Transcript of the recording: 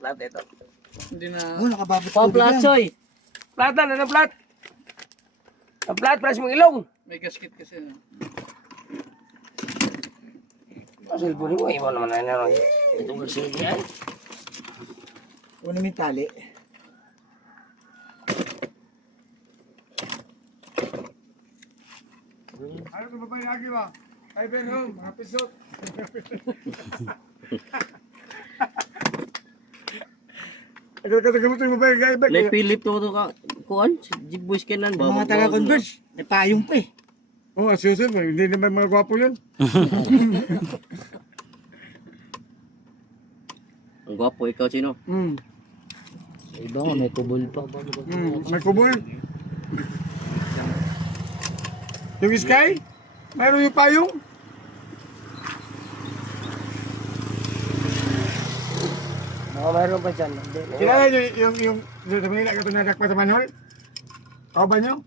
Plat ito. Hindi na. Oh, nakababot Pa plat, Choy. Plat na, ano plat? Ang plat, plas mong ilong. May gasket kasi. Ang cellphone mo, iwan naman na yun. Ito ang sige ay. Una may tali. Ano ito ba lagi ba? Ay Ben Home, mga pisot. Ito katagamot yung babae guy back. Like Philip to ka. Kuan, jig boys kenan ba? Mga taga-converge. May payong pa eh. Oh, asyusin, hindi naman mga gwapo yun. Ang gwapo ikaw sino? Iba nga may kubol pa. May kubol. Yung Sky? Mayroon yung payong? Baka mayroon pa dyan. Kilala nyo yung sa Manila ka ito nadakpa sa manhol? Ako ba nyo?